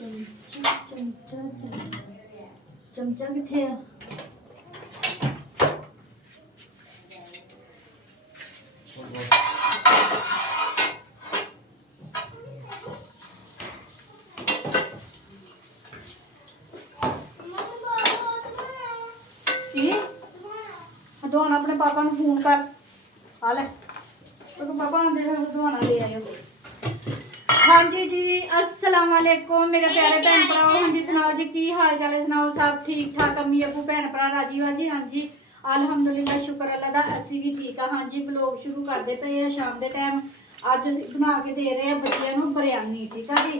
ਚਮਚਾ ਚਮਚਾ ਚਮਚਾ ਕਿੱਥੇ ਆ? दवाना अपने पापा ਨੂੰ फोन कर आ ले तो पापा आंदे हैं दवाना ले आयो। हाँ जी जी अस्सलाम वालेकुम मेरे प्यारे भैन भराओ। हाँ जी सुनाओ जी की हाल चाल है? सुनाओ सब ठीक ठाक? अम्मी अबू भैन भरा राजी वा जी? हाँ जी अलहमदुलिल्लाह शुक्र अल्लाह दा असी भी ठीक है। हाँ जी व्लॉग शुरू करते पे शाम के टाइम अज असीं बना के दे रहे हैं बच्चों को बिरयानी। ठीक है जी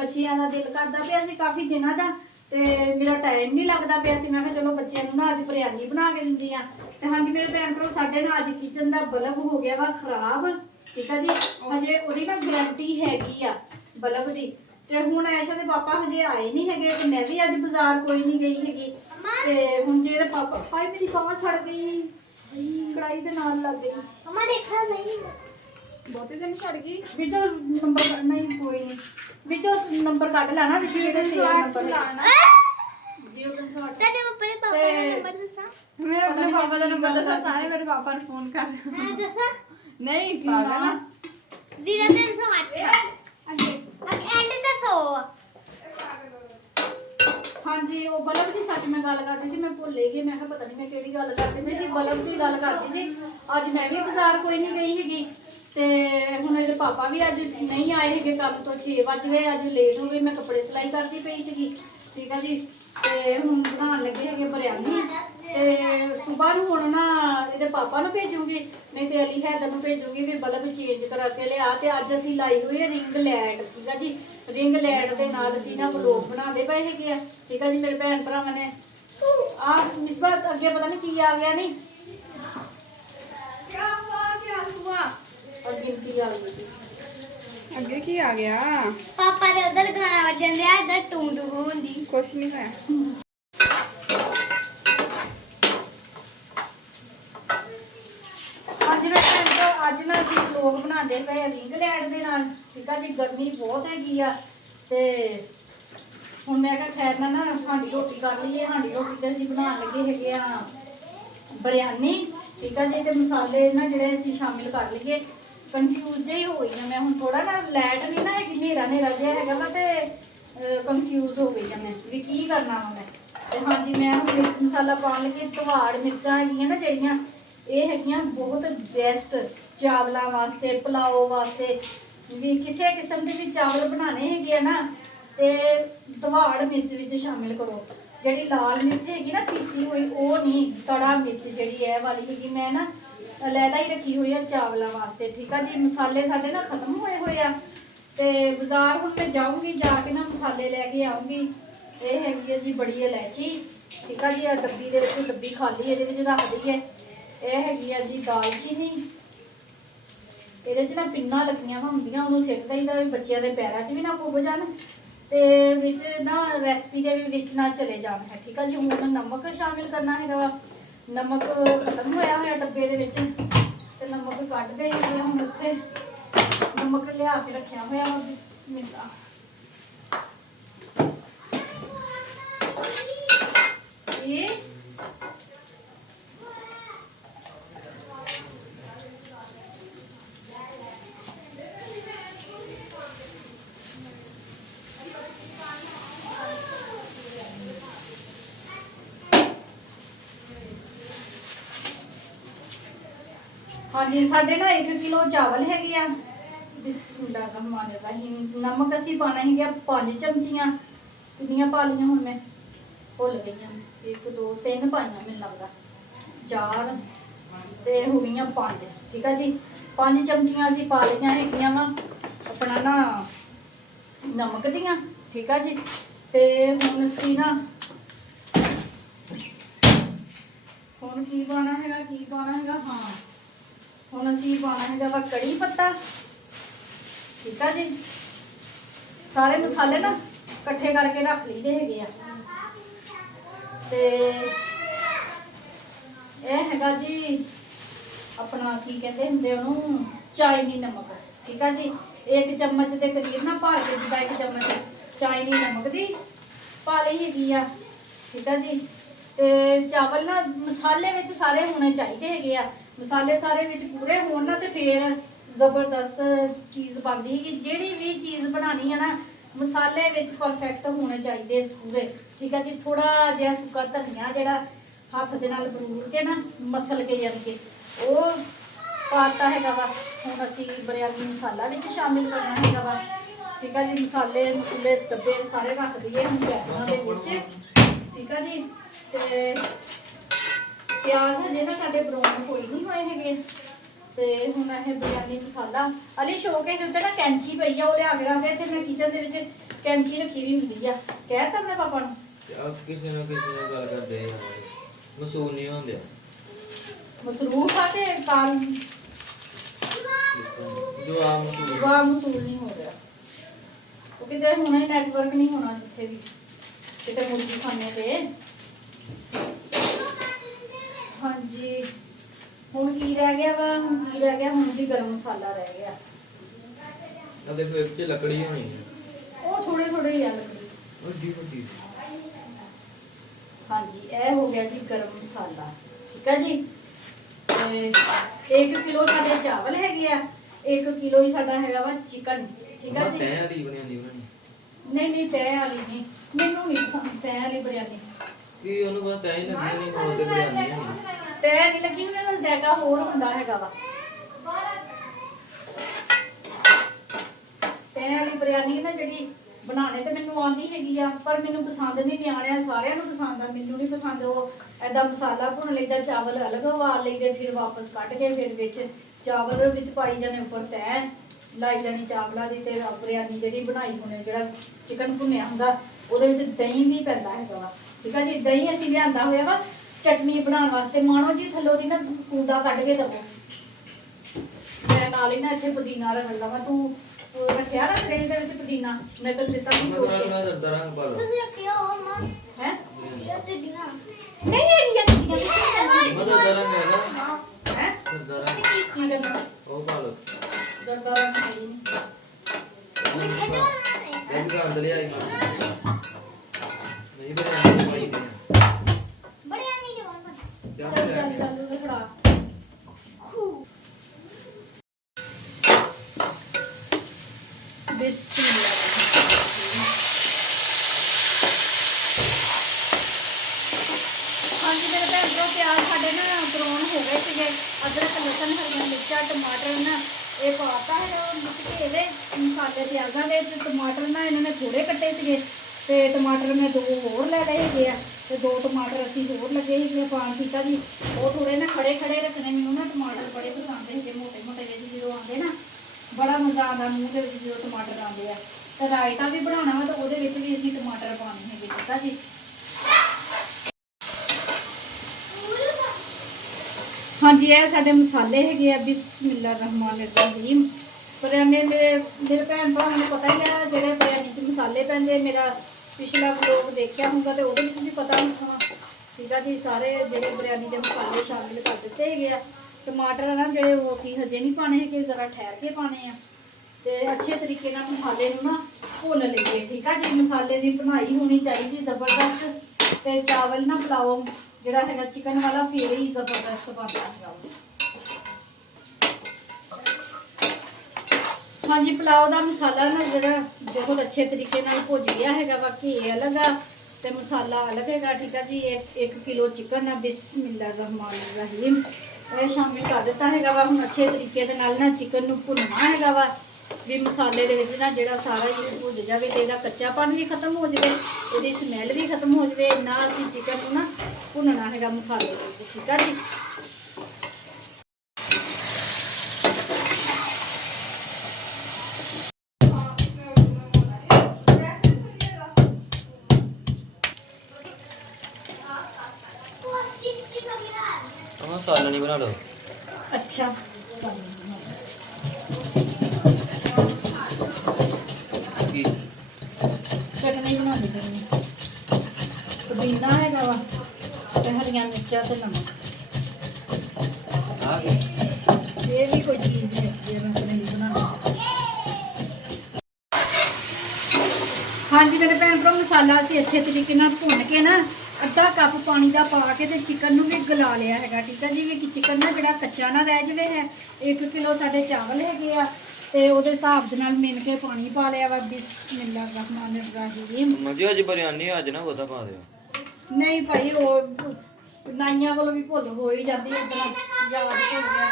बच्चों का दिल करता पे असीं काफ़ी दिनों का ते मेरा टाइम नहीं लगता पे असीं मैं चलो बच्चों को ना अज बिरयानी बना के दिंदी हाँ। तो हाँ जी मेरे भैन भरा साढ़े ना अज किचन का बल्ब हो गया वा खराब। ठीक है जी हजे वो ना गारंटी हैगी आ बल्ब की। तो हूँ ऐशा के पापा हजे आए नहीं है तो मैं भी अज बाजार कोई नहीं गई हैगी। तो हूँ जे पापा भाई मेरी बांह सड़ गई कढ़ाई के नाल लग गई। मम्मा देखा नहीं बहुते दिन सड़ गई बिचो नंबर नहीं कोई नहीं बिचो नंबर कट लेना जिसके के सेव नंबर लाना जीरो 308 तेरे अपने पापा का नंबर दसा। मैं अपने पापा का नंबर दसा सारे मेरे पापा ने फोन कर मैं दसा नहीं पागल ना 0308 अब एंड दसो। हाँ जी वो बल्ब की सच मैं गल करती सी मैं भुल गई मैं पता नहीं मैं केड़ी गल करती पई सी बल्ब की गल करती सी। अज मैं भी बाजार कोई नहीं गई हैगी ते हुण मेरे पापा भी अज नहीं आए हैगे कल तो 6 बज गए अज लेट हो गई मैं कपड़े सिलाई करती पई सीगी। ठीक है जी ते हुण बनाउण लगे हैगे बिरयानी ते सुबह नूं हुण ना इहदे पापा नूं भेजूंगी नहीं तो अली हैदर नूं भेजूंगी भी बल्ब चेंज करा के लिया। ते अज असीं लाई हुई है रिंग लाइट। ठीक है जी रिंग लाइट दे नाल असीं ना व्लॉग बनाते पए हैगे। ठीक है जी मेरे भैन भरावां ने आ इस बार अगे पता नहीं की आ गया नहीं क्या हुआ और गिनती आ गई अगे की आ गया पापा दे उधर गाना बजन दिया इधर टूं टूं होंदी कुछ नहीं है। अज मैं अज ना असीं व्लॉग बनाते पे रिंग लाइट दे नाल। ठीक है जी गर्मी बहुत हैगी आ ते हुण मैं कहा खैर ना हांडी रोटी कर लईए। हांडी रोटी ते असीं बनाउण लगे हैगे आ बिरयानी। ठीक है जी ते मसाले ना जिहड़े असीं शामिल कर लईए कन्फ्यूज जी हो गई मैं हुण थोड़ा ना लाइट नहीं ना हैगी नेरा नेरा जिहा हैगा वा ते कन्फ्यूज हो गई मैं भी की करना वा मैं। ते हाँ जी मैं हुण मिर्च मसाला पाउण लगी धवाड़ मिर्चां हैगियां ना जिहड़ियां ये हैगियां बहुत बेस्ट चावलों वास्ते पुलाव वास्ते जी किसी किस्म के भी चावल बनाने हैगे ना तो धवाड़ मिर्च विच शामिल करो। जिहड़ी लाल मिर्च हैगी ना पीसी हुई वो नहीं कड़ा मिर्च जिहड़ी है वाली हैगी मैं ना अलहदा ही रखी हुई है चावलों वास्ते। ठीक है जी मसाले साडे ना खत्म होए हुए आ ते बाजार हुण मैं जाऊँगी जाके ना मसाले लैके आऊँगी। ये हैगी है जी बड़ी इलायची। ठीक है जी डब्बी दे विच डब्बी खाली इहदे विच रख दी है। यह हैगी है जी दालचीनी ये ना पिन्ना लगियां होंदियां उन्होंने सिट दईदा भी बच्चों के पैरों च भी ना पुभ जान ते विच ना रेसिपी के भी विच ना चले जान है। ठीक है जी हुण नमक शामिल करना है नमक खत्म होया होया डब्बे दे विच ते नमक कढ गए हुण उत्थे नमक लिया के रखिया होया बिस्मिल्लाह ये हाँ जी साढ़े ना 1 किलो चावल है बिस्मिल्लाहिर्रहमानिर्रहीम। नमक असी पाना है 5 चमचियाँ कितनियाँ पा लिया हूँ मैं भुल गई 1 2 3 पाइया मैंने लगता 4 तो हो गई 5। ठीक है जी 5 चमचियाँ असी पा लिया है वा अपना ना नमक दियाँ। ठीक है जी तो हुण असी ना हुण की पाना है हाँ हुण असीं पाना है वा कड़ी पत्ता। ठीक है जी सारे मसाले ना कट्ठे करके रख लीते हैगे ते यह हैगा जी अपना की कहते होंगे उन्होंने चाइनी नमक। ठीक है जी 1 चम्मच के करीब ना भर के जिदा 1 चम्मच ਚਾਈਨੀ ਨਮਕ ਦੀ ਪਾ ਲਈ ਹੈਗੀ ਆ, ਠੀਕ ਆ ਜੀ। ਤੇ ਚਾਵਲ ਨਾ ਮਸਾਲੇ ਵਿੱਚ ਸਾਰੇ ਹੋਣੇ ਚਾਹੀਦੇ ਹੈਗੇ ਆ, ਮਸਾਲੇ ਸਾਰੇ ਵਿੱਚ ਪੂਰੇ ਹੋਣ ਨਾ ਤੇ ਫੇਰ ਜ਼ਬਰਦਸਤ ਚੀਜ਼ ਬਣਦੀ ਹੈ। ਕਿ ਜਿਹੜੀ ਵੀ ਚੀਜ਼ ਬਣਾਉਣੀ ਹੈ ਨਾ ਮਸਾਲੇ ਵਿੱਚ ਪਰਫੈਕਟ ਹੋਣੇ ਚਾਹੀਦੇ ਪੂਰੇ, ਠੀਕ ਹੈ ਜੀ। ਥੋੜਾ ਜਿਹਾ ਸੁੱਕਾ ਧਨੀਆ ਜਿਹੜਾ ਹੱਥ ਦੇ ਨਾਲ ਬਰੂਰ ਕੇ ਨਾ ਮਸਲ ਕੇ ਜਾਣਗੇ ਉਹ ਪਾਤਾ ਹੈਗਾ ਵਾ। ਹੁਣ ਅਸੀਂ ਬਿਰਯਾਨੀ ਮਸਾਲਾ ਵਿੱਚ ਸ਼ਾਮਿਲ ਕਰਨਾ ਹੈਗਾ ਵਾ, ਠੀਕ ਹੈ ਜੀ। ਮਸਾਲੇ ਮਸੂਲੇ ਡੱਬੇ ਸਾਰੇ ਰੱਖ ਦਈਏ ਹੁਣ ਪੈਨਾਂ ਦੇ ਵਿੱਚ, ਠੀਕ ਹੈ ਜੀ। ਤੇ ਪਿਆਜ਼ ਹਜੇ ਨਾ ਸਾਡੇ ਬਰਾਊਨ ਹੋਈ ਨਹੀਂ ਹੋਏ ਹੈਗੇ। ਤੇ ਹੁਣ ਇਹ ਬਿਰਯਾਨੀ ਮਸਾਲਾ ਅਲੀ ਸ਼ੋਕੇ ਦੇ ਉੱਤੇ ਨਾ ਕੈਂਚੀ ਪਈ ਆ, ਉਹ ਲਿਆ ਕੇ ਰੱਖਦੇ ਤੇ ਮੈਂ ਕਿਚਨ ਦੇ ਵਿੱਚ ਕੈਂਚੀ ਰੱਖੀ ਵੀ ਹੁੰਦੀ ਆ। ਕਹਿ ਤਾ ਆਪਣੇ ਪਾਪਾ ਨੂੰ ਕਿਸੇ ਨਾ ਕਿਸੇ ਨਾਲ ਗੱਲ ਕਰਦੇ ਆ, ਮਸੂਲ ਨਹੀਂ ਹੁੰਦੇ ਮਸਰੂਫ ਆ ਤੇ ਕਾਲ ਜੋ ਆਮ ਮਸੂਲ ਵਾਹ ਮਸੂਲ ਨਹੀਂ ਹੋ ਰਿਹਾ, ਉਹ ਕਿਤੇ ਹੁਣੇ ਨੈਟਵਰਕ ਨਹੀਂ ਹੋਣਾ ਜਿੱਥੇ ਵੀ ਕਿਤੇ ਮੁਰਗੀ ਖਾਣੇ ਤੇ। ਹਾਂਜੀ ਹੁਣ ਕੀ ਰਹਿ ਗਿਆ ਵਾ, ਹੁਣ ਕੀ ਰਹਿ ਗਿਆ, ਹੁਣ ਵੀ ਗਰਮ ਮਸਾਲਾ ਰਹਿ ਗਿਆ। ਆ ਦੇਖੋ ਇੱਕ ਚ ਲੱਕੜੀ ਹੋਣੀ ਹੈ, ਉਹ ਥੋੜੇ ਥੋੜੇ ਹੀ ਆ ਲੱਕੜੀ। ਵੱਡੀ ਵੱਡੀ। ਹਾਂਜੀ ਇਹ ਹੋ ਗਿਆ ਜੀ ਗਰਮ ਮਸਾਲਾ, ਠੀਕ ਹੈ ਜੀ। ਤੇ 1 ਕਿਲੋ ਸਾਡੇ ਚਾਵਲ ਹੈਗੇ ਆ, 1 ਕਿਲੋ ਹੀ ਸਾਡਾ ਹੈਗਾ ਵਾ ਚਿਕਨ, ਠੀਕ ਹੈ ਜੀ। ਤੈਂ ਦੀ ਬਣਾਉਂਦੀ ਬਣਾਣੀ ਨਹੀਂ ਤੈਅ ਵਾਲੀ ਨਹੀਂ, ਮੈਨੂੰ ਨਹੀਂ ਪਸੰਦ ਤੈਅ ਵਾਲੀ ਬਿਰਯਾਨੀ। ਕੀ ਉਹਨੂੰ ਬਸ ਤੈਂ ਹੀ ਲੱਗਣੀ ਨਹੀਂ, ਹੋਰ ਤੇ ਬਣਾਉਂਦੀ ਨਹੀਂ। ਤੈਅ ਨਹੀਂ ਲੱਗੀ, ਉਹਨਾਂ ਦਾ ਜ਼ਾਇਕਾ ਹੋਰ ਹੁੰਦਾ ਹੈਗਾ ਵਾ। ਤੈਅ ਵਾਲੀ ਬਿਰਯਾਨੀ ਨਾ ਜਿਹੜੀ ਬਣਾਉਣੇ ਤੇ ਮੈਨੂੰ ਆਉਂਦੀ ਹੈਗੀ ਆ, ਪਰ ਮੈਨੂੰ ਪਸੰਦ ਨਹੀਂ। ਨਿਆਣਿਆਂ ਸਾਰਿਆਂ ਨੂੰ ਪਸੰਦ ਆ, ਮੈਨੂੰ ਨਹੀਂ ਪਸੰਦ। ਉਹ ਐਦਾਂ ਮਸਾਲਾ ਭੁੰਨ ਲਈਦਾ, ਚਾਵਲ ਅਲੱਗ ਉਬਾਲ ਲਈਦੇ, ਫਿਰ ਵਾਪਸ ਕੱਢ ਕੇ ਫਿਰ ਵਿੱਚ ਚਾਵਲ ਵਿੱਚ ਪਾਈ ਜਾਣੇ, ਉੱਪਰ ਤੈਅ ਲਾਈ ਜਾਣੀ ਚਾਵਲਾਂ ਦੀ। ਤੇ ਬਿਰਯਾਨੀ ਜਿਹੜੀ ਬਣਾਈ ਹੋਣੀ, ਜਿਹੜਾ ਚਿਕਨ ਭੁੰਨਿਆ ਹੁੰਦਾ ਉਹਦੇ ਵਿੱਚ ਦਹੀਂ ਵੀ ਪੈਂਦਾ ਹੈਗਾ ਵਾ, ਠੀਕ ਆ ਜੀ। ਦਹੀਂ ਅਸੀਂ ਲਿਆਂਦਾ ਹੋਇਆ ਵਾ ਚਟਨੀ ਬਣਾਉਣ ਵਾਸਤੇ। ਮਾਣੋ ਜੀ ਥੱਲੋਂ ਦੀ ਨਾ ਕੂੜਾ ਕੱਢ ਕੇ ਦਵੋ। ਮੈਂ ਨਾਲ ਹੀ ਨਾ ਇੱਥੇ ਪੁਦੀਨਾ ਰੱਖ ਲਵਾਂ। ਤੂੰ ਰੱਖਿਆ ਨਾ ਟ੍ਰੇਨ ਦੇ ਵਿੱਚ ਪੁਦੀਨਾ, ਮੈਂ ਤੈਨੂੰ ਦਿੱਤਾ ਨਹੀਂ ਮੈਂ ਦਰਦਾਂ ਰੰਗ ਪਾ ਲਓ ਤੁਸੀਂ ਕਿਹਾ ਹੋ ਮਾਂ ਹੈ। ਇਹ ਟਿੱਡੀਆਂ ਨਹੀਂ ਇਹ ਨਹੀਂ ਮੈਂ ਦਰਦਾਂ ਰੰਗ ਹੈ ਨਾ, ਹੈ ਦਰਦਾਂ ਰੰਗ ਕੀ ਕਰਨਾ ਉਹ ਪਾ ਲਓ। ਦਰਦਾਰਾ ਨਹੀਂ ਇਹ ਵੀ ਗੰਦ ਲਿਆਈ ਮਾਂ ਨਹੀਂ ਬਣਾਉਂਦੀ ਪਾਈ ਨਹੀਂ ਬੜਿਆ ਨਹੀਂ ਜਵਾਨ ਜਾ ਚੱਲ ਲੈ ਚੱਲ ਕੇ। ਚੱਲ ਉਹਦੇ ਫੜਾ। ਬਿਸਮਿਲ੍ਲਾਹ। ਹਾਂਜੀ ਮੇਰੇ ਭੈਣ ਭਰਾ, ਪਿਆਜ਼ ਸਾਡੇ ਨਾ ਬਰਾਊਨ ਹੋ ਗਏ ਸੀਗੇ। ਅਦਰਕ ਲਸਣ ਹਰੀਆਂ ਮਿਰਚਾਂ ਟਮਾਟਰ ਨਾ ਇਹ ਪਾਤਾ ਹੈ ਮਿੱਟ ਕੇ ਇਹਦੇ ਮਸਾਲੇ ਪਿਆਜ਼ਾਂ ਦੇ। ਤੇ ਟਮਾਟਰ ਨਾ ਇਹਨਾਂ ਨੇ ਥੋੜੇ ਕੱਟੇ ਸੀਗੇ ਤੇ ਟਮਾਟਰ ਮੈਂ 2 ਹੋਰ ਲੈ ਲਏ ਹੈਗੇ ਆ। ਤੇ 2 ਟਮਾਟਰ ਅਸੀਂ ਹੋਰ ਲੱਗੇ ਸੀਗੇ ਪਾਣ, ਠੀਕ ਆ ਜੀ। ਉਹ ਥੋੜੇ ਨਾ ਖੜੇ ਖੜੇ ਰੱਖਣੇ, ਮੈਨੂੰ ਨਾ ਟਮਾਟਰ ਬੜੇ ਪਸੰਦ ਹੈਗੇ, ਮੋਟੇ ਮੋਟੇ ਜਿਹੇ ਜਦੋਂ ਆਉਂਦੇ ਨਾ ਬੜਾ ਮਜ਼ਾ ਆਉਂਦਾ ਮੂੰਹ ਦੇ ਵਿੱਚ ਜਦੋਂ ਟਮਾਟਰ ਆਉਂਦੇ ਆ। ਤੇ ਰਾਇਤਾ ਵੀ ਬਣਾਉਣਾ ਵਾ ਤਾਂ ਉਹਦੇ ਵਿੱਚ ਵੀ ਅਸੀਂ ਟਮਾਟਰ ਪਾਉਣੇ ਹੈਗੇ, ਠੀਕ ਆ ਜੀ। ਹਾਂਜੀ ਇਹ ਸਾਡੇ ਮਸਾਲੇ ਹੈਗੇ ਆ। ਬਿਸਮਿਲ੍ਲਾਹ ਰਹਿਮਾਨ ਰਹੀਮ। ਪਰ ਮੇਰੇ ਭੈਣ ਭਰਾਵਾਂ ਨੂੰ ਪਤਾ ਹੀ ਆ ਜਿਹੜੇ ਬਿਰਯਾਨੀ 'ਚ ਮਸਾਲੇ ਪੈਂਦੇ। ਮੇਰਾ ਪਿਛਲਾ ਵਲੋਗ ਦੇਖਿਆ ਹੋਊਗਾ ਤੇ ਉਹਦੇ ਵਿੱਚ ਵੀ ਪਤਾ ਹੋਣਾ, ਠੀਕ ਆ ਜੀ। ਸਾਰੇ ਜਿਹੜੇ ਬਿਰਯਾਨੀ ਦੇ ਮਸਾਲੇ ਸ਼ਾਮਿਲ ਕਰ ਦਿੱਤੇ ਹੈਗੇ ਆ। ਟਮਾਟਰ ਨਾ ਜਿਹੜੇ ਉਹ ਅਸੀਂ ਹਜੇ ਨਹੀਂ ਪਾਣੇ ਹੈਗੇ, ਜ਼ਰਾ ਠਹਿਰ ਕੇ ਪਾਣੇ ਆ। ਤੇ ਅੱਛੇ ਤਰੀਕੇ ਨਾਲ ਮਸਾਲੇ ਨੂੰ ਨਾ ਭੁੰਨ ਲਈਏ, ਠੀਕ ਆ ਜੀ। ਮਸਾਲੇ ਦੀ ਬਣਾਈ ਹੋਣੀ ਚਾਹੀਦੀ ਜ਼ਬਰਦਸਤ। ਤੇ ਚਾਵਲ ਨਾ ਪੁਲਾਓ ਜਿਹੜਾ ਹੈਗਾ ਚਿਕਨ ਵਾਲਾ ਫੇਰ ਹੀ ਜ਼ਬਰਦਸਤ ਬਣਦਾ ਹੈਗਾ। ਹਾਂਜੀ ਪੁਲਾਓ ਦਾ ਮਸਾਲਾ ਨਾ ਜਿਹੜਾ ਬਹੁਤ ਅੱਛੇ ਤਰੀਕੇ ਨਾਲ ਭੁੱਜ ਗਿਆ ਹੈਗਾ ਵਾ। ਘੀ ਅਲੱਗ ਆ ਤੇ ਮਸਾਲਾ ਅਲੱਗ ਹੈਗਾ, ਠੀਕ ਆ ਜੀ। 1 ਕਿਲੋ ਚਿਕਨ ਆ। ਬਿਸਮਿਲ੍ਲਾਹ ਰਹਿਮਾਨ ਰਹੀਮ। ਇਹ ਸ਼ਾਮਿਲ ਕਰ ਦਿੱਤਾ ਹੈਗਾ ਵਾ। ਹੁਣ ਅੱਛੇ ਤਰੀਕੇ ਦੇ ਨਾਲ ਨਾ ਚਿਕਨ ਨੂੰ ਭੁੰਨਣਾ ਹੈਗਾ ਵਾ, ਵੀ ਮਸਾਲੇ ਦੇ ਵਿੱਚ ਨਾ ਜਿਹੜਾ ਸਾਰਾ ਹੀ ਭੁੱਜ ਜਾਵੇ ਤੇ ਇਹਦਾ ਕੱਚਾਪਨ ਵੀ ਖਤਮ ਹੋ ਜਾਵੇ, ਇਹਦੀ ਸਮੈਲ ਵੀ ਖਤਮ ਹੋ ਜਾਵੇ। ਨਾ ਅਸੀਂ ਚਿਕਨ ਨੂੰ ਨਾ ਭੁੰਨਣਾ ਹੈਗਾ ਮਸਾਲੇ ਦੇ ਵਿੱਚ, ਠੀਕ ਆ ਜੀ। ਸਾਲਣੀ ਬਣਾ ਲਓ। ਅੱਛਾ ਕੀ ਚਟਨੀ ਬਣਾਉਂਦੀ ਪਈ ਹਾਂ। ਪੁਦੀਨਾ ਹੈਗਾ ਵਾ ਤੇ ਹਰੀਆਂ ਮਿਰਚਾਂ ਤੇ ਨਮਕ। ਆ ਗਈ ਇਹ ਵੀ ਕੋਈ ਚੀਜ਼ ਹੈ ਜਿਹੜੀ ਮੈਂ ਨਹੀਂ ਬਣਾਉਣੀ। ਹਾਂਜੀ ਮੇਰੇ ਭੈਣ ਭਰਾ, ਮਸਾਲਾ ਅਸੀਂ ਅੱਛੇ ਤਰੀਕੇ ਨਾਲ ਭੁੰਨ ਕੇ ਨਾ ਅੱਧਾ ਕੱਪ ਪਾਣੀ ਦਾ ਪਾ ਕੇ ਤੇ ਚਿਕਨ ਨੂੰ ਵੀ ਗਲਾ ਲਿਆ ਹੈਗਾ। ਠੀਕ ਹੈ ਜੀ, ਵੀ ਚਿਕਨ ਨਾ ਜਿਹੜਾ ਕੱਚਾ ਨਾ ਰਹਿ ਜਾਵੇ ਹੈ। 1 ਕਿਲੋ ਸਾਡੇ ਚਾਵਲ ਹੈਗੇ ਆ ਤੇ ਉਹਦੇ ਹਿਸਾਬ ਦੇ ਨਾਲ ਮਿਣ ਕੇ ਪਾਣੀ ਪਾ ਲਿਆ ਵਾ। ਬਿਸਮਿਲ੍ਲਾ ਰਹਿਮਾਨ ਰਹੀਮ। ਮੰਜੀ ਅੱਜ ਬਿਰਿਆਨੀ ਅੱਜ ਨਾ ਉਹਦਾ ਪਾ ਦਿਓ। ਨਹੀਂ ਭਾਈ, ਉਹ ਨਾਈਆਂ ਕੋਲ ਵੀ ਭੁੱਲ ਹੋ ਹੀ ਜਾਂਦੀ ਹੈ, ਉਦੋਂ ਯਾਦ ਭੁੱਲ ਗਿਆ।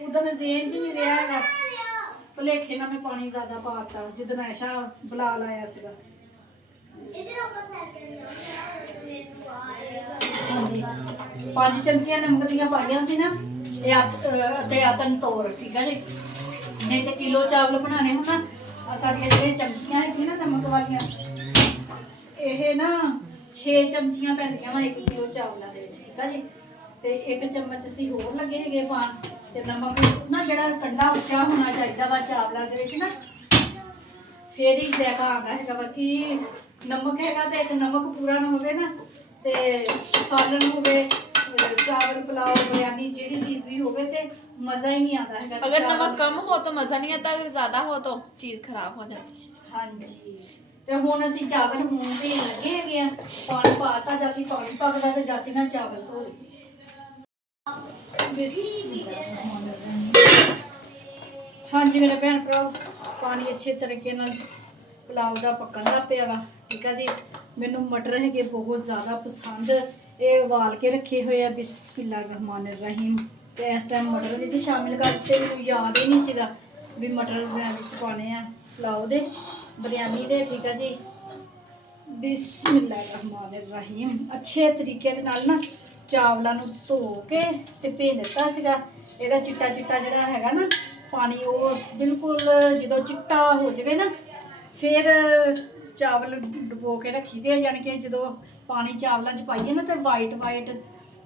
ਉਦੋਂ ਜ਼ੇਨ 'ਚ ਨਹੀਂ ਰਿਹਾ ਹੈਗਾ, ਭੁਲੇਖੇ ਨਾਲ ਮੈਂ ਪਾਣੀ ਜ਼ਿਆਦਾ ਪਾਤਾ ਜਿੱਦਣ ਐਸ਼ਾ ਬੁਲਾ ਲਾਇਆ ਸੀਗਾ। ਹਾਂਜੀ 5 ਚਮਚੀਆਂ ਨਮਕ ਦੀਆਂ ਪਾਈਆਂ ਸੀ ਨਾ, ਤੇ ਆਤਨ ਤੋੜ। ਠੀਕ ਹੈ ਜੀ, ਨਹੀਂ ਤੇ ਕਿਲੋ ਚਾਵਲ ਬਣਾਉਣੇ ਹੋਣ ਨਾ, ਸਾਡੀਆਂ ਜਿਹੜੀਆਂ ਚਮਚੀਆਂ ਹੈਗੀਆਂ ਨਾ ਨਮਕ ਵਾਲੀਆਂ, ਇਹ ਨਾ 6 ਚਮਚੀਆਂ ਪੈਂਦੀਆਂ ਵਾ 1 ਕਿਲੋ ਚਾਵਲਾਂ ਦੇ ਵਿੱਚ। ਠੀਕ ਹੈ ਜੀ, ਤੇ 1 ਚਮਚ ਅਸੀਂ ਹੋਰ ਲੱਗੇ ਹੈਗੇ ਪਾਣ। ਤੇ ਨਮਕ ਨਾ ਜਿਹੜਾ ਠੰਡਾ ਉੱਚਾ ਹੋਣਾ ਚਾਹੀਦਾ ਵਾ ਚਾਵਲਾਂ ਦੇ ਵਿੱਚ ਨਾ, ਫੇਰ ਹੀ ਜ਼ਾਇਕਾ ਆਉਂਦਾ ਹੈਗਾ ਵਾ। ਕਿ ਨਮਕ ਹੈਗਾ ਤੇ ਇੱਕ ਨਮਕ ਪੂਰਾ ਨਾ ਹੋਵੇ ਨਾ, ਤੇ ਸਾਲਨ ਹੋਵੇ, ਚਾਵਲ ਪੁਲਾਓ ਬਿਰਿਆਨੀ ਜਿਹੜੀ ਚੀਜ਼ ਵੀ ਹੋਵੇ ਤੇ मजा ही नहीं आता है। अगर नमक कम हो तो मजा नहीं आता, अगर ज्यादा हो तो चीज खराब हो जाती है। हाँ जी, तो हुण असीं चावल होण ते लगे हैगे आ। पानी पाता जाती पानी पकदा ते जाती ना चावल धो लईए। हाँ जी मेरे भैन भरा, पानी अच्छे तरीके नाल पुलाव दा पकन लग पिया वा। ठीक है जी, मैनू मटर हैगे बहुत ज़्यादा पसंद, ये उबाल के रखे हुए आ। बिस्मिल्लाह रहमान रहीम। तो इस टाइम मटर भी शामिल कर दिते, मैनू याद ही नहीं सीगा भी मटर मैं पाने आ पुलाव दे बिरयानी दे। ठीक है जी, बिस्मिल्लाह रहमान रहीम। अच्छे तरीके दे नाल ना चावलों नू धो के ते भे दिता सीगा। इहदा चिट्टा चिट्टा जिहड़ा हैगा ना पानी, वो बिल्कुल जो चिट्टा हो जाए ना, फिर चावल डुबो के रखी दे, यानी कि जो पानी चावलों च पाइए ना तो वाइट वाइट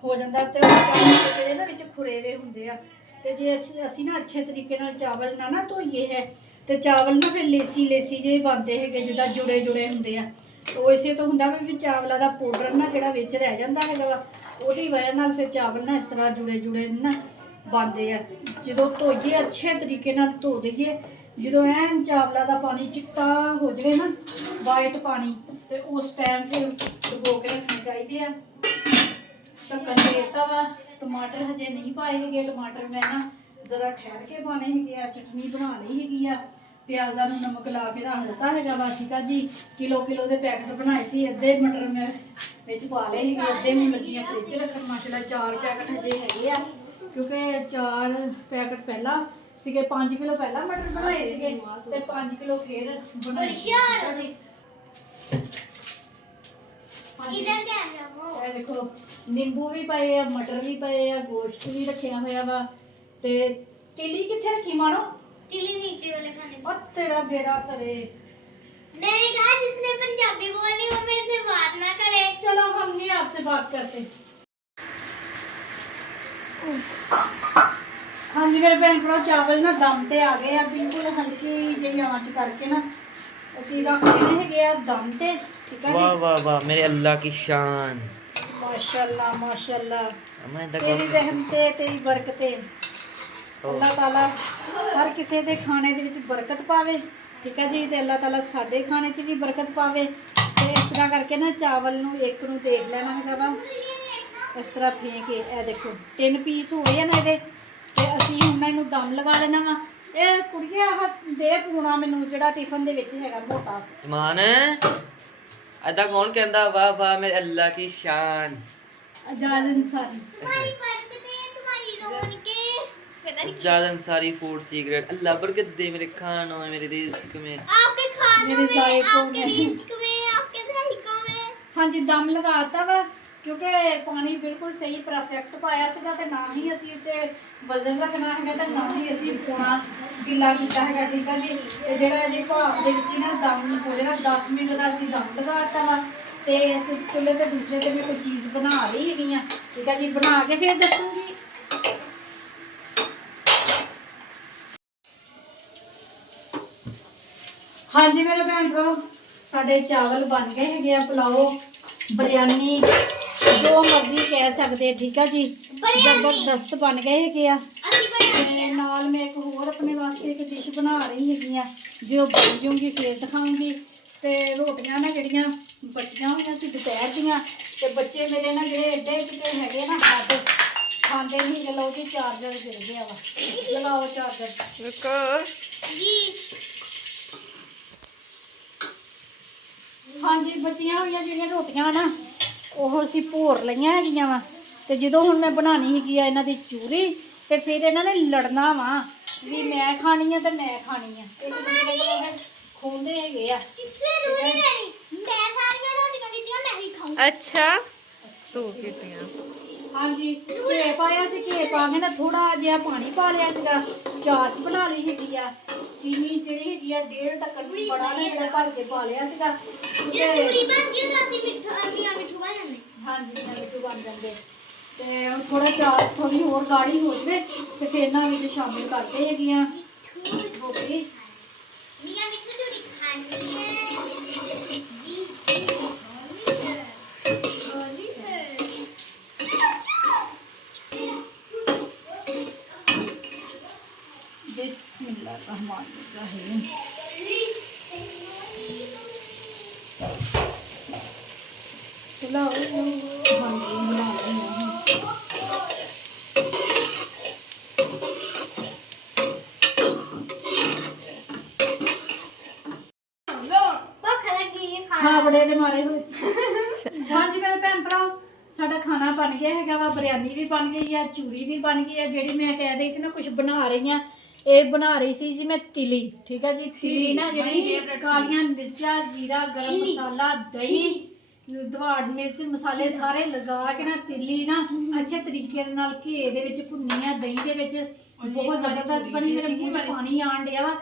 हो जाता है, तो चावल ਜਿਹੜੇ ਨਾ ਵਿੱਚ ਖੁਰੇਵੇ ਹੁੰਦੇ ਆ। ਤੇ ਜੇ ਅਸੀਂ ਨਾ ਅੱਛੇ ਤਰੀਕੇ ਨਾਲ ਚਾਵਲ ਨਾ ਧੋਈਏ ਹੈ ਤੇ ਚਾਵਲ ਨਾ ਫਿਰ ਲੇਸੀ ਲੇਸੀ ਜਿਹੇ ਬਣਦੇ ਹੈਗੇ, ਜਿੱਦਾਂ ਜੁੜੇ ਜੁੜੇ ਹੁੰਦੇ ਆ। ਉਹ ਇਸੇ ਤੋਂ ਹੁੰਦਾ ਵੀ ਚਾਵਲਾਂ ਦਾ ਪਾਊਡਰ ਨਾ ਜਿਹੜਾ ਵਿੱਚ ਰਹਿ ਜਾਂਦਾ ਹੈਗਾ ਵਾ, ਉਹਦੀ ਵਜ੍ਹਾ ਨਾਲ ਫਿਰ ਚਾਵਲ ਨਾ ਇਸ ਤਰ੍ਹਾਂ ਜੁੜੇ ਜੁੜੇ ਨਾ ਬਣਦੇ ਆ। ਜਦੋਂ ਧੋਈਏ ਅੱਛੇ ਤਰੀਕੇ ਨਾਲ ਧੋ ਦਈਏ, ਜਦੋਂ ਐਨ ਚਾਵਲਾਂ ਦਾ ਪਾਣੀ ਚਿੱਟਾ ਹੋ ਜਾਵੇ ਨਾ, ਵਾਈਟ ਪਾਣੀ, ਤੇ ਉਸ ਟਾਈਮ ਫਿਰ ਡੁਬੋ ਕੇ ਰੱਖਣੇ ਚਾਹੀਦੇ ਆ। ढक्कन देता वा। टमाटर हजे नहीं पाए है, टमाटर मैं ना जरा ठहर के पाने है। चटनी बना ली है, प्याज़ा नूं नमक ला के रख दिता है वा। ठीक है जी, किलो किलो के पैकेट बनाए सी, अद्धे मटर मैं विच पा लए है, अद्धे मैं लगी फ्रिज रखन। माशाल्लाह 4 पैकेट हजे है, क्योंकि 4 पैकेट पहला सीगे, 5 किलो पहला मटर बनाए सीगे ते 5 किलो फिर बनाए। देखो नींबू भी पाए आ, मटर भी पाए आ, गोश्त भी रखिया होया वा। ते तिली किथे रखी मानो? तिली नीचे वाले खाने में। और तेरा बेड़ा करे। मैंने कहा जिसने पंजाबी बोली वो मेरे से बात ना करे। चलो हम नहीं आपसे बात करते। हाँ जी मेरे भैन भरा, चावल ना दम ते आ गए, बिल्कुल हल्की जी आंच करके ना ਅਸੀਂ ਰੱਖ ਲੈਣੇ ਹੈਗੇ ਆ ਦਮ ਤੇ। ਠੀਕ ਹੈ, वाह वाह वाह मेरे अल्लाह की शान। माशाल्लाह माशाल्लाह, मैं तो तेरी रहमते तेरी बरकते। अल्लाह ताला हर किसी के खाने ਦੇ ਵਿੱਚ ਬਰਕਤ ਪਾਵੇ। ਠੀਕ ਹੈ ਜੀ, ਤੇ ਅੱਲਾਹ ਤਾਲਾ ਸਾਡੇ ਖਾਣੇ 'ਚ ਵੀ ਬਰਕਤ ਪਾਵੇ। ਤੇ ਇਸ ਤਰ੍ਹਾਂ ਕਰਕੇ ਨਾ ਚਾਵਲ ਨੂੰ ਇੱਕ ਨੂੰ ਦੇਖ ਲੈਣਾ ਹੈਗਾ ਵਾ, ਇਸ ਤਰ੍ਹਾਂ ਫੇਂਕ ਕੇ। ਇਹ ਦੇਖੋ 3 ਪੀਸ ਹੋਏ ਆ ਨਾ ਇਹਦੇ, ਤੇ ਅਸੀਂ ਹੁਣ ਇਹਨੂੰ ਦਮ ਲਗਾ ਲੈਣਾ ਵਾ। ਇਹ ਕੁੜੀਏ ਆਹ ਦੇ ਪੂਣਾ ਮੈਨੂੰ ਜਿਹੜਾ ਟਿਫਨ ਦੇ ਵਿੱਚ ਹੈਗਾ ਮੋਟਾ मान अदा कौन कहंदा वाह वाह मेरे अल्लाह की शान। ਇਜਾਜ਼ਤ ਅਨਸਾਰੀ। तुम्हारी बरकतें, तुम्हारी रौनकें, पता नहीं इजाज़त अंसारी फूड सीक्रेट। अल्लाह बरकत दे मेरे खानों में, मेरे रिज़्क में। आपके खानों मेरे में, जायकों आपके में। रिज़्क में, आपके जायकों में। हाँ जी, दम लगाता वा, क्योंकि पानी बिल्कुल सही परफेक्ट पाया सीगा, ते ना ही असी उत्ते वजन रखना है, ते ना ही असी पौना गिला कीता है। ठीक है जी, ते जेड़ा इहदे भाप दे विच ना दम हो जाना 10 मिनट दा असी दम लगाता वा। ते इस चुल्हे ते दूसरे ते मैं कोई चीज़ बना रही हैगी आ। ठीक है जी, बना के फिर दसूंगी। हाँ जी मेरे भैन भरा, साडे चावल बन गए हैगे आ, पुलाओ बिरयानी जो मर्जी कह सकते। ठीक है जी, जबरदस्त बन गए हैगे आ। ते नाल मैं एक होर अपने वास्ते एक डिश बना रही हैगी आ, जो बन जाऊंगी फिर दिखाऊंगी। ਤੇ ਰੋਟੀਆਂ ਨਾ ਜਿਹੜੀਆਂ ਬਚੀਆਂ ਹੋਈਆਂ ਸੀ ਦੁਪਹਿਰ ਦੀਆਂ, ਤੇ ਬੱਚੇ ਮੇਰੇ ਨਾ ਜਿਹੜੇ ਏਡੇ ਕਿਤੇ ਹੈਗੇ ਨਾ ਹੱਦ ਖਾਂਦੇ ਨਹੀਂ ਗੇ। ਲਓ ਜੀ ਚਾਰਜਰ ਗਿਰ ਗਿਆ ਵਾ, ਲਗਾਓ ਚਾਰਜਰ। ਰੁਕੋ ਜੀ ਹਾਂਜੀ ਬਚੀਆਂ ਹੋਈਆਂ ਜਿਹੜੀਆਂ ਰੋਟੀਆਂ ਨਾ ਉਹ ਅਸੀਂ ਭੋਰ ਲਈਆਂ ਹੈਗੀਆਂ ਵਾ, ਤੇ ਜਦੋਂ ਹੁਣ ਮੈਂ ਬਣਾਉਣੀ ਹੈਗੀ ਆ ਇਹਨਾਂ ਦੀ ਚੂਰੀ, ਤੇ ਫਿਰ ਇਹਨਾਂ ਨੇ ਲੜਨਾ ਵਾ ਵੀ ਮੈਂ ਖਾਣੀ ਆ ਤੇ ਮੈਂ ਖਾਣੀ ਆ। ਇੱਕ ਦੂਜੇ ਕੋਲੋਂ ਇਹ ਖੋਂਦੇ ਹੈਗੇ ਆ। ਕਿਸੇ ਨੂੰ ਨਹੀਂ ਦੇਣੀ, ਮੈਂ ਸਾਰੀਆਂ ਰੋਟੀਆਂ ਕੀਤੀਆਂ ਮੈਂ ਹੀ ਖਾਊਂ। ਅੱਛਾ ਤੂੰ ਕੀਤੀਆਂ ਹਾਂਜੀ ਘੇ ਪਾਇਆ ਸੀ, ਘੇ ਪਾ ਕੇ ਨਾ ਥੋੜਾ ਜਿਹਾ ਪਾਣੀ ਪਾ ਲਿਆ ਸੀਗਾ, ਚਾਸ ਬਣਾ ਲਈ ਹੈਗੀ ਆ। ਚੀਨੀ ਜਿਹੜੀ ਹੈਗੀ ਆ 1.5 ਟੱਕਰ ਦੀ ਬੜਾ ਨਾ ਜਿਹੜਾ ਭਰ ਕੇ ਪਾ ਲਿਆ ਸੀਗਾ। ਜੇ ਪੂਰੀ ਬਣ ਗਈ ਤਾਂ ਅਸੀਂ ਮਿੱਠੂ ਬਣ ਜਾਂਦੇ। ਹਾਂਜੀ ਮਿੱਠੂ ਬਣ ਜਾਂਦੇ। ਤੇ ਹੁਣ ਥੋੜਾ ਚਾਸ ਥੋੜੀ ਹੋਰ ਗਾੜੀ ਹੋ ਜਵੇ ਤੇ ਫਿਰ ਇਹਨਾਂ ਵਿੱਚ ਸ਼ਾਮਿਲ ਕਰਦੇ ਹੈਗੀਆਂ ਰੋਟੀ। ਨੀਗਾ ਮਿੱਠੂ ਜੁੜੀ ਖਾਣੀ ਹੈ बिस्मिल्लाहिर्रहमानिर्रहीम। चलो हाँ जी बना रही हूँ। ਭੁੱਖ ਲੱਗੀ ਹੈ ਖਾਣਾ। हाँ बड़े दे मारे हुए। हाँ जी मेरे भैन भराओ साडा खाना बन गया हैगा वा, बिरयानी भी बन गई है, चूरी भी बन गई है। ਜਿਹੜੀ ਮੈਂ ਕਹਿ ਰਹੀ ਸੀ ਨਾ ਕੁਝ ਬਣਾ ਰਹੀ ਆ, ਇਹ ਬਣਾ ਰਹੀ ਸੀ ਜੀ ਮੈਂ ਤਿਲੀ। ਠੀਕ ਹੈ ਜੀ, ਤਿਲੀ ਨਾ ਜਿਹੜੀ ਕਾਲੀਆਂ ਮਿਰਚਾਂ, ਜੀਰਾ, ਗਰਮ ਮਸਾਲਾ, ਦਹੀਂ, ਦਵਾੜ ਮਿਰਚ, ਮਸਾਲੇ ਸਾਰੇ ਲਗਾ ਕੇ ਨਾ ਤਿਲੀ ਨਾ ਅੱਛੇ ਤਰੀਕੇ ਨਾਲ ਘੇ ਦੇ ਵਿੱਚ ਭੁੰਨੀ ਆ, ਦਹੀਂ ਦੇ ਵਿੱਚ ਬਹੁਤ ਜ਼ਬਰਦਸਤ ਬਣੀ। ਮੇਰੇ ਮੂੰਹ 'ਚ ਪਾਣੀ ਆਣ ਡਿਆ ਵਾ।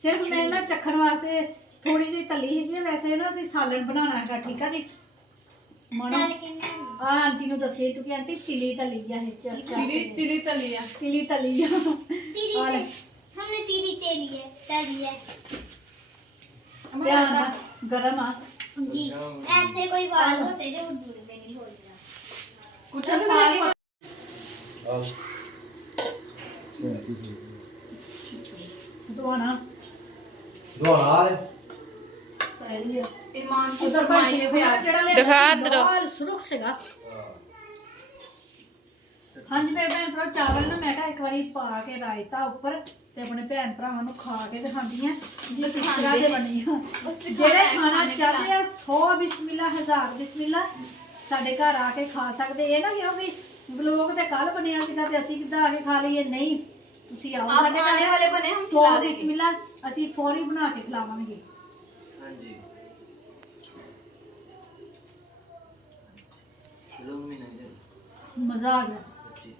ਸਿਰਫ ਮੈਂ ਨਾ ਚੱਖਣ ਵਾਸਤੇ ਥੋੜੀ ਜਿਹੀ ਤਲੀ ਹੈਗੀ ਆ। ਵੈਸੇ ਨਾ ਅਸੀਂ ਸਾਲਣ ਬਣਾਉਣਾ ਹੈਗਾ। ਠੀਕ ਆ ਜੀ ਮਾਣੋ ਆ ਆਂਟੀ ਨੂੰ ਦੱਸੇ ਤੂੰ ਕਿ ਆਂਟੀ ਤਿਲੀ ਤਲੀ ਆ ਇਹ ਤਿਲੀ ਤਲੀ ਆ ਤਿਲੀ ਤਲੀ ਆ। तीली और- हमने तीली तेली है तली है ਧਿਆਨ ਨਾਲ ਗਰਮ ਆ। जी। ऐसे कोई बाल होते जो दूर पे नहीं हो रहा। ਕੁਛ ਨਹੀਂ ਦੁਆਣਾ ਦੁਆਰ ਸਹੀ ਆ। ਇਮਾਨ ਕੀ ਉਧਰ ਫਰਮਾਇਸ਼ ਭਾਈ ਪਿਆ ਜਿਹੜਾ ਲੈ ਦਿਖਾ ਇੱਧਰ। ਲਾਲ ਸੁਰਖ ਸੀਗਾ। ਹਾਂਜੀ ਮੇਰੇ ਭੈਣ ਭਰਾ ਚਾਵਲ ਨਾ ਮੈਂ ਕਿਹਾ ਇੱਕ ਵਾਰੀ ਪਾ ਕੇ ਰਾਇਤਾ ਉੱਪਰ ਤੇ ਆਪਣੇ ਭੈਣ ਭਰਾਵਾਂ ਨੂੰ ਖਾ ਕੇ ਦਿਖਾਉਂਦੀ ਆ ਜੀ ਕਿਸ ਤਰ੍ਹਾਂ ਦੇ ਬਣੀ ਆ। ਜਿਹੜੇ ਖਾਣਾ ਚਾਹਦੇ ਆ 100 ਬਿਸਮਿਲ੍ਲਾ 1000 ਬਿਸਮਿਲ੍ਲਾ ਸਾਡੇ ਘਰ ਆ ਕੇ ਖਾ ਸਕਦੇ। ਇਹ ਨਾ ਕਿਉਂ ਵੀ ਵਲੋਗ ਤੇ ਕੱਲ ਬਣਿਆ ਸੀਗਾ ਤੇ ਅਸੀਂ ਕਿੱਦਾਂ ਆ ਕੇ ਖਾ ਲਈਏ। ਨਹੀਂ ਤੁਸੀਂ ਆਓ ਸਾਡੇ ਆने वाले बने हम 100 ਬਿਸਮਿਲ੍ਲਾ ਅਸੀਂ ਫੌਰੀ ਬਣਾ ਕੇ ਖਿਲਾਵਾਂਗੇ। ਹਾਂਜੀ ਚਲੋ ਮੈਂ ਨਹੀਂ ਮਜ਼ਾ ਆ ਗਿਆ।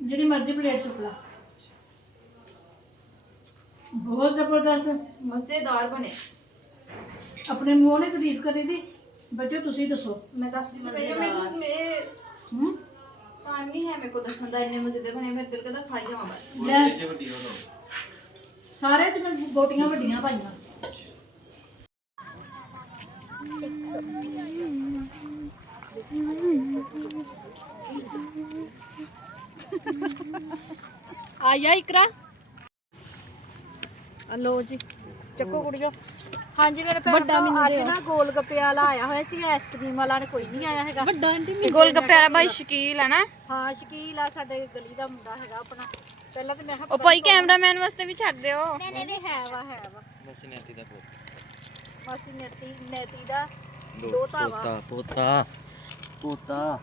ਜਿਹੜੀ ਮਰਜ਼ੀ ਪਲੇਟ ਚੁੱਕ ਲਾ। ਬਹੁਤ ਜ਼ਬਰਦਸਤ मजेदार बने। ਆਪਣੇ ਮੂੰਹ ਨੇ ਤਾਰੀਫ ਕਰੀ ਦੀ। ਬੱਚੋ ਤੁਸੀਂ ਦੱਸੋ। मैं दस दिन पहले मेरे ਹੂੰ टाइम नहीं है मेरे को दसन दा इतने मजेदार बने। मेरे दिल करदा खाई जावां बस। ਲੈ ਜੇ ਵੱਡੀ ਹੋ ਸਾਰੇ ਚ ਮੈਂ ਗੋਟੀਆਂ ਵੱਡੀਆਂ ਪਾਈਆਂ। ਆਇਆ ਇਕਰਾ ਲੋ ਜੀ ਚੱਕੋ ਕੁੜੀਓ। ਹਾਂਜੀ ਮੇਰੇ ਭੈਣ ਭਰਾ ਅੱਜ ਨਾ ਗੋਲ ਗੱਪੇ ਵਾਲਾ ਆਇਆ ਹੋਇਆ ਸੀ। ਆਈਸਕ੍ਰੀਮ ਵਾਲਾ ਨੇ ਕੋਈ ਨਹੀਂ ਆਇਆ ਹੈਗਾ। ਵੱਡਾ ਆਂਟੀ गोलगप्पे वाला भाई शकील है ना। ਹਾਂ ਸ਼ਕੀਲ ਆ ਸਾਡੇ ਗਲੀ ਦਾ ਮੁੰਡਾ ਹੈਗਾ ਆਪਣਾ। ਪਹਿਲਾਂ ਤੇ ਮੈਂ ओ भाई कैमरामैन वास्ते भी छੱਡ ਦਿਓ। ਮੈਨੇ ਵੀ ਹੈ ਵਾ ਮਸੀ ਨੇਤੀ ਦਾ ਪੁੱਤ ਮਾਸੀ ਨੇਤੀ ਦਾ ਦੋਤਾ ਵਾ। ਪੋਤਾ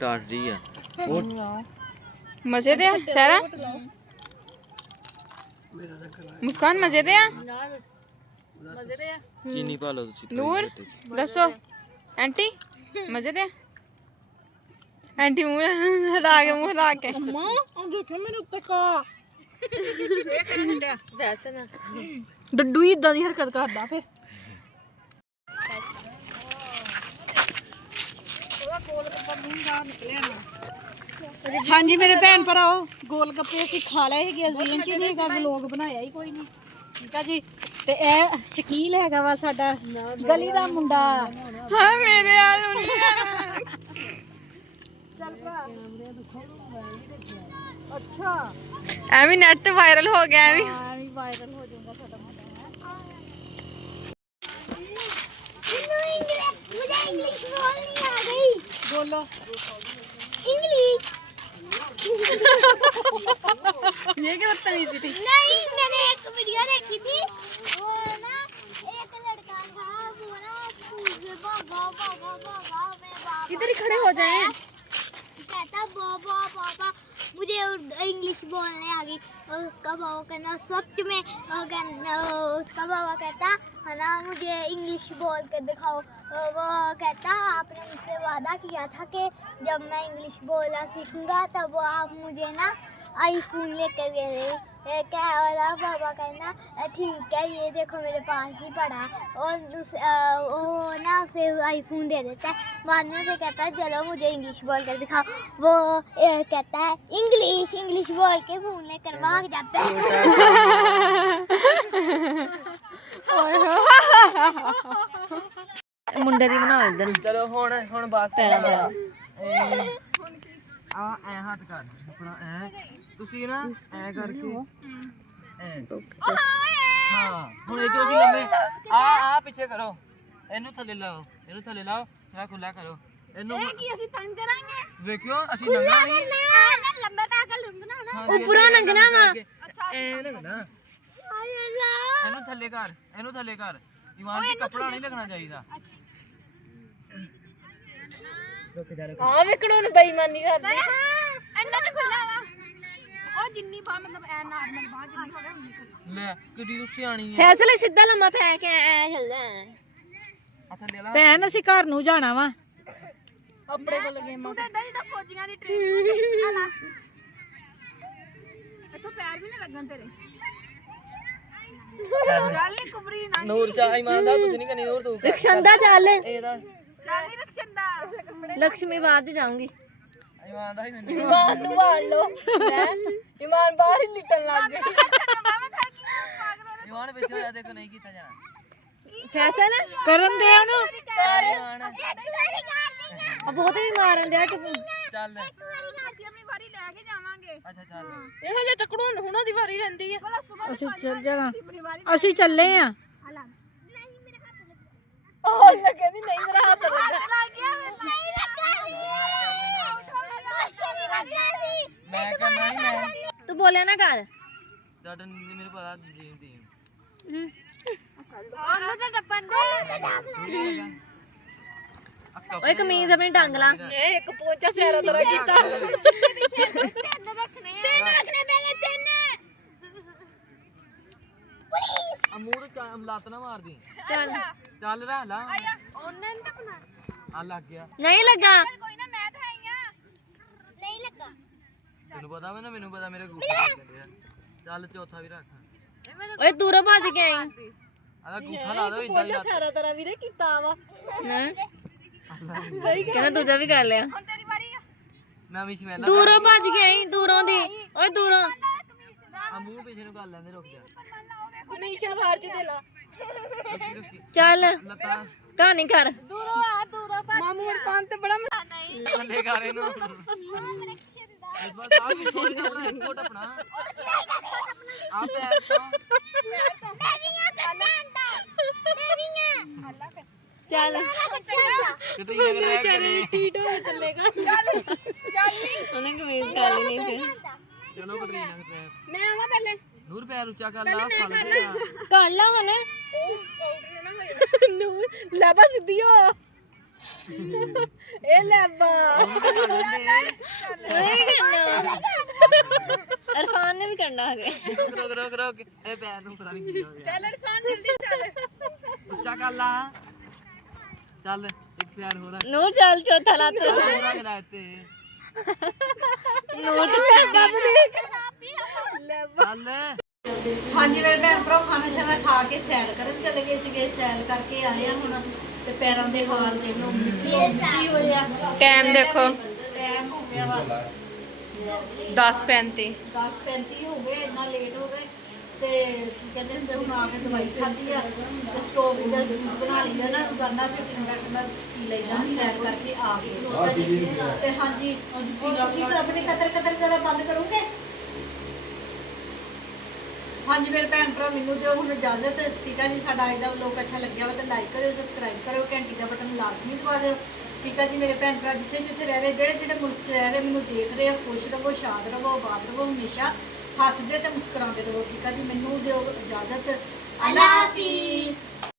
ਟਾਟ ਰਹੀ ਆ मजे दे सारा मुस्कान मजे दे ਮਜ਼ੇ ਦੇ ਆ। ਚੀਨੀ ਪਾ ਲਓ ਤੁਸੀਂ नूर दसो आंटी मजे दे। आंटी मुंह हिला के ਮਾਂ ਉਹ ਦੇਖੋ ਮੇਰੇ ਉੱਤੇ ਕਾ ਇਹ ਕਿਹੜਾ ਛੱਡਿਆ वैसे ना ਡੱਡੂ ਹੀ ਇਦਾਂ ਦੀ ਹਰਕਤ ਕਰਦਾ ਫਿਰ। ਉਹਦਾ ਗੋਲ ਗੱਪਾ ਨਹੀਂ ਗਾ ਨਿਕਲਿਆ ਨਾ। ਹਾਂਜੀ ਮੇਰੇ ਭੈਣ ਭਰਾਓ ਗੋਲ ਗੱਪੇ ਅਸੀਂ ਖਾ ਲਏ ਹੈਗੇ। ਜ਼ੀਨ ਚ ਨਹੀਂ ਹੈਗਾ ਵਲੋਗ ਬਣਾਇਆ ਹੀ ਕੋਈ ਨਹੀਂ। ਠੀਕ ਆ ਜੀ ਤੇ ਇਹ ਸ਼ਕੀਲ ਹੈਗਾ ਵਾ ਸਾਡਾ ਗਲੀ ਦਾ ਮੁੰਡਾ। हाँ मेरे यार उन्हें ਚੱਲ ਭਰਾ ਅੱਛਾ ਐਵੇਂ ਨੈਟ ਤੇ ਵਾਇਰਲ ਹੋ ਗਿਆ ਐਵੇਂ ਹਾਂ ਵੀ ਵਾਇਰਲ ਹੋ ਜਾਊਗਾ ਸਾਡਾ ਮੁੰਡਾ। बोलो इंग्लिश ये क्या बदतमीजी थी। नहीं, मैंने एक वीडियो देखी थी, वो ना एक लड़का था, वो ना स्कूल से भागा भागा भागा, मैं भागा, इधर ही खड़े हो जाएं। कहता बाबा बाबा मुझे इंग्लिश बोलने आ गई, और उसका बाबा कहना सच में, उसका बाबा कहता है ना मुझे इंग्लिश बोल के दिखाओ, वो कहता आपने मुझसे वादा किया था कि जब मैं इंग्लिश बोलना सीखूंगा तब वो आप मुझे ना आईफोन लेकर गए। क्या वाला बाबा कहना ठीक है ये देखो मेरे पास ही पड़ा है, और वो ना उसे आईफोन दे देता है। बाद में उसे कहता है चलो मुझे इंग्लिश बोल कर दिखाओ, वो कहता है इंग्लिश इंग्लिश बोल के फोन लेकर भाग जाता है। मुंडे दी बनाओ इधर। ਚਲੋ ਹੁਣ ਬਸ ਪੈਰਾਂ ਆ ਐ ਹੱਥ ਕਰ ਆਪਣਾ ਐ ਤੁਸੀਂ ਨਾ ਐ ਕਰਕੇ ਐ ਹਾਂ ਹੁਣ ਇਹ ਤੁਸੀਂ ਲੰਮੇ ਆ ਪਿੱਛੇ ਕਰੋ, ਇਹਨੂੰ ਥੱਲੇ ਲਾਓ, ਇਹਨੂੰ ਥੱਲੇ ਲਾਓ, ਥੋੜਾ ਖੁੱਲਾ ਕਰੋ ਇਹਨੂੰ। ਕੀ ਅਸੀਂ ਤੰਗ ਕਰਾਂਗੇ? ਵੇਖਿਓ ਅਸੀਂ ਨੰਗਾ ਨਹੀਂ ਲੰਬੇ ਪੈ ਕੇ ਲੰਘਣਾ ਨਾ। ਉੱਪਰੋਂ ਲੰਘਣਾ ਵਾ। ਐ ਲੰਘਣਾ, ਹਾਏ ਅੱਲਾ, ਇਹਨੂੰ ਥੱਲੇ ਕਰ, ਇਹਨੂੰ ਥੱਲੇ ਕਰ। ਇਮਾਨ ਜੀ ਕੱਪੜਾ ਨਹੀਂ ਲੱਗਣਾ ਚਾਹੀਦਾ। ਆ ਵੇਖਣੋਂ ਨੂੰ ਬੇਈਮਾਨੀ ਕਰਦੇ। ਇੰਨਾ ਤੇ ਖੁੱਲਾ ਵਾ, ਉਹ ਜਿੰਨੀ ਬਾਹ ਮਤਲਬ ਐ ਨਾਰਮਲ ਬਾਹ ਜਿੰਨੀ ਹੋਵੇ ਉਨੀ ਖੁੱਲੀ। ਲੈ ਕਿੱਡੀ ਤੂੰ ਸਿਆਣੀ ਐ। ਫੈਸਲੇ ਸਿੱਧਾ ਲੰਮਾ ਪੈ ਕੇ ਐ ਚੱਲਦਾ। ਆ ਥੱਲੇ ਲਾ ਭੈਣ ਅਸੀਂ ਘਰ ਨੂੰ ਜਾਣਾ ਵਾ। ਆਪਣੇ ਕੋਲ ਗੇਮਾਂ ਤੂੰ ਤਾਂ ਜਿੱਦਾਂ ਫੌਜੀਆਂ ਦੀ ਟ੍ਰੇਨਿੰਗ ਆਲਾ ਇੱਥੋਂ ਪੈਰ ਵੀ ਨਾ ਲੱਗਣ ਤੇਰੇ। ਗੱਲ ਨਹੀਂ ਕੁਬਰੀ ਨਾ ਨੂਰ ਚਾ ਇਮਾਨ ਦਾ ਤੁਸੀਂ ਨਹੀਂ ਕਰਨੀ, ਨੂਰ ਤੂੰ ਰਖਸ਼ੰਦਾ ਚੱਲ। ਇਹਦਾ ਚੱਲ ਨਹੀਂ ਰਖਸ਼ੰਦਾ। ਲక్ష్ਮੀ ਬਾਅਦ ਜਾਊਂਗੀ। ਇਮਾਨ ਦਾ ਹੀ ਮੈਨੂੰ ਇਮਾਨ ਨੂੰ ਵਾਲ ਲੋ। ਇਮਾਨ ਬਾਹਰ ਹੀ ਲਿਟਣ ਲੱਗ ਗਈ। ਇਮਾਨ ਪਿੱਛੇ ਹੋਇਆ ਦੇਖੋ ਨਹੀਂ ਕੀਤਾ ਜਾਣਾ। ਫੈਸਲ ਕਰਨ ਦੇ ਉਹਨੂੰ। ਇਮਾਨ ਆ ਬਹੁਤ ਵੀ ਮਾਰਨ ਦਿਆ ਕਿ ਚੱਲ ਅਸੀਂ ਆਪਣੀ ਵਾਰੀ ਲੈ ਕੇ ਜਾਵਾਂਗੇ। ਅੱਛਾ ਚੱਲ ਇਹ ਹਲੇ ਤੱਕ ਹੁਣਾਂ ਦੀ ਵਾਰੀ ਰਹਿੰਦੀ ਹੈ। ਭਲਾ ਸੁਬਹ ਅਸੀਂ ਚੱਲ ਜਾਣਾ, ਆਪਣੀ ਵਾਰੀ ਅਸੀਂ ਚੱਲੇ ਆ। ਆਲਾ ਨਹੀਂ ਮੇਰੇ ਹੱਥ ਲੱਗਾ, ਉਹ ਲੱਗੇ ਨਹੀਂ ਮੇਰਾ ਹੱਥ ਲੱਗਾ। ਲੱਗ ਗਿਆ ਨਹੀਂ ਲੱਗਾ ਨਹੀਂ ਲੱਗਾ ਸੀ। ਮੈਂ ਕਰਨਾ ਨਹੀਂ ਮੈਂ ਤੂੰ ਬੋਲਿਆ ਨਾ ਕਰ। ਤੁਹਾਡਾ ਮੈਨੂੰ ਪਤਾ ਜੀਨ ਦੀ ਉਹਨੂੰ ਤਾਂ ਟੱਪਣ ਦੇ। ਓਏ ਕਮੀਜ਼ ਆਪਣੀ ਟੰਗ ਲਾ। ਇਹ ਇੱਕ ਪੋਚਾ ਸਿਆਰਾ ਤਰਾ ਕੀਤਾ। ਤਿੰਨ ਰੱਖਣੇ ਆ। ਤਿੰਨ ਰੱਖਣੇ ਪਹਿਲੇ ਤਿੰਨ। ਆ ਮੂੰਹ ਤੇ ਲੱਤ ਨਾ ਮਾਰਦੀ। ਚੱਲ ਚੱਲ ਰਾ ਲਾ ਉਹਨਾਂ ਨੇ ਤਾਂ ਬਣਾ ਆ ਲੱਗ ਗਿਆ। ਨਹੀਂ ਲੱਗਾ। ਕੋਈ ਨਾ ਮੈਂ ਤਾਂ ਆਈ ਆ। ਨਹੀਂ ਲੱਗਾ। ਤੈਨੂੰ ਪਤਾ ਵਾ ਨਾ, ਮੈਨੂੰ ਪਤਾ ਮੇਰੇ ਗੂਠੇ ਲੱਗਦੇ ਆ। ਚੱਲ ਚੌਥਾ ਵੀ ਰੱਖ। ਓਏ ਦੂਰੋਂ ਭੱਜ ਕੇ ਆਈ। ਆਦਾ ਗੂਠਾ ਲਾ ਦੋ ਇਦਾਂ ਹੀ ਲੱਤ। ਸਿਆਰਾ ਤਰਾ ਵੀਰੇ ਕੀਤਾ ਵਾ। ਕਹਿੰਦਾ ਦੂਜਾ ਵੀ ਕਰ ਲਿਆ। ਹੁਣ ਤੇਰੀ ਵਾਰੀ ਆ। ਨਵੀਂ ਸ਼ਮੈਲਾ ਦੂਰੋਂ ਭੱਜ ਕੇ ਆਈ, ਦੂਰੋਂ ਦੀ। ਓਏ ਦੂਰੋਂ। ਆ ਮੂੰਹ ਪਿੱਛੇ ਨੂੰ ਕਰ ਲੈਂਦੇ, ਰੁਕ ਜਾ। ਕਮੀਸ਼ਾ ਬਾਹਰ ਚ ਦੇ ਲਾ। ਰੁਕੀ ਰੁਕੀ ਚੱਲ ਲੱਤਾਂ ਕਹਾਣੀ ਕਰ। ਦੂਰੋਂ ਆ ਦੂਰੋਂ ਪਾ ਮਾਮੂ ਇਰਫਾਨ ਤੇ ਬੜਾ ਨਹੀਂ ਥੱਲੇ ਕਰ ਇਹਨੂੰ। ਰਖਸ਼ੰਦਾ। ਬਸ ਆ ਵੀ ਥੋੜੀ ਜਿਹੀ ਇੱਕ ਫੁੱਟ ਆਪਣਾ ਆ ਪੈਰ ਤੋਂ ਦੇਵੀਆਂ ਕੱਟਾਂਦਾ ਦੇਵੀਆਂ ਅੱਲਾ ਕਰ ਚੱਲ ਕਿਤੇ ਹੀ ਅਗਰ ਕਰੇ। ਟੀਟ ਹੋ ਚੱਲੇਗਾ। ਚੱਲ ਨਹੀਂ ਉਹਨੇ ਕਮੀਜ਼ ਕਰ ਲਈ ਨਹੀਂ ਸੀ। ਚਲੋ ਕਟਰੀਨਾ ਫਿਰ ਮੈਂ ਆਵਾਂ ਪਹਿਲੇ। ਨੂਰ ਪੈਰ ਉੱਚਾ ਕਰ ਲਾ, ਫਲ ਪਿਆ। ਕਰ ਲਾ ਹਨੇ ਨੂੰ ਲੈਬਾ ਸਿੱਧੀ ਹੋ। ਇਹ ਲੈਬਾ ਨਹੀਂ ਕਰਨਾ। ਇਰਫਾਨ ਨੇ ਵੀ ਕਰਨਾ ਹੈ। ਰੁਕ ਰੁਕ ਰੁਕ ਰੁਕ ਇਹ ਪੈਰ ਨੂੰ ਪਤਾ ਨਹੀਂ ਕੀ ਹੋ ਗਿਆ। ਚੱਲ ਇਰਫਾਨ ਜਲਦੀ ਚੱਲ। ਉੱਚਾ ਕਰ ਲਾ। ਚੱਲ ਇੱਕ ਪੈਰ ਹੋਰ ਰੱਖ। ਨੂਰ ਚੱਲ ਚੌਥਾ ਲੱਤ। ਹੋਰ ਰੱਖ ਲੈ ਇੱਥੇ। ਨੂਰ ਤੇ ਲੈਬਾ ਦੇਖ। ਚੱਲ ਹਾਂਜੀ ਮੇਰੇ ਭੈਣ ਭਰਾ ਖਾਣਾ ਸ਼ਾਨਾ ਖਾ ਕੇ ਸੈਰ ਕਰਨ ਚਲੇ ਗਏ ਸੀਗੇ। ਸੈਰ ਕਰਕੇ ਆਏ ਆ ਹੁਣ ਤੇ ਪੈਰਾਂ ਦੇ ਹਾਲ ਦੇਖ ਲਓ ਕੀ ਹੋਇਆ। ਟਾਈਮ ਦੇਖੋ ਟਾਈਮ ਹੋ ਗਿਆ ਵਾ 10:35। 10:35 ਹੋ ਗਏ, ਇੰਨਾ ਲੇਟ ਹੋ ਗਏ ਤੇ ਕੀ ਕਹਿੰਦੇ ਹੁੰਦੇ ਹੁਣ ਆ ਕੇ ਦਵਾਈ ਖਾਧੀ ਆ ਤੇ ਸਟੋਵ ਦਾ ਜੂਸ ਬਣਾ ਲਈਦਾ ਨਾ, ਕਰਨਾ ਫਿਰ ਠੰਡਾ ਠੰਡਾ ਪੀ ਲਈਦਾ ਸੈਰ ਕਰਕੇ ਆ ਕੇ। ਤੇ ਹਾਂਜੀ ਤੁਸੀਂ ਆਪਣੇ ਕਤਰ ਜਰਾ ਬੰਦ ਕਰੋਗੇ। ਹਾਂਜੀ ਮੇਰੇ ਭੈਣ ਭਰਾ ਮੈਨੂੰ ਦਿਓ ਹੁਣ ਇਜਾਜ਼ਤ। ਠੀਕ ਹੈ ਜੀ, ਸਾਡਾ ਅੱਜ ਦਾ ਵਲੋਗ ਅੱਛਾ ਲੱਗਿਆ ਵਾ ਤਾਂ ਲਾਈਕ ਕਰਿਓ, ਸਬਸਕ੍ਰਾਈਬ ਕਰਿਓ, ਘੰਟੀ ਦਾ ਬਟਨ ਲਾਜ਼ਮੀ ਦਬਾ ਦਿਓ ਠੀਕ ਆ ਜੀ। ਮੇਰੇ ਭੈਣ ਭਰਾ ਜਿੱਥੇ ਜਿੱਥੇ ਰਹਿ ਰਹੇ, ਜਿਹੜੇ ਜਿਹੜੇ ਮੁਲਕ 'ਚ ਰਹਿ ਰਹੇ, ਮੈਨੂੰ ਦੇਖ ਰਹੇ ਆ, ਖੁਸ਼ ਰਹੋ, ਸ਼ਾਦ ਰਹੋ, ਆਬਾਦ ਰਹੋ, ਹਮੇਸ਼ਾ ਹੱਸਦੇ ਤੇ ਮੁਸਕਰਾਉਂਦੇ ਰਹੋ। ਠੀਕ ਆ ਜੀ। ਮੈਨੂੰ ਦਿਓ ਇਜਾਜ਼ਤ। अल्लाह हाफिज।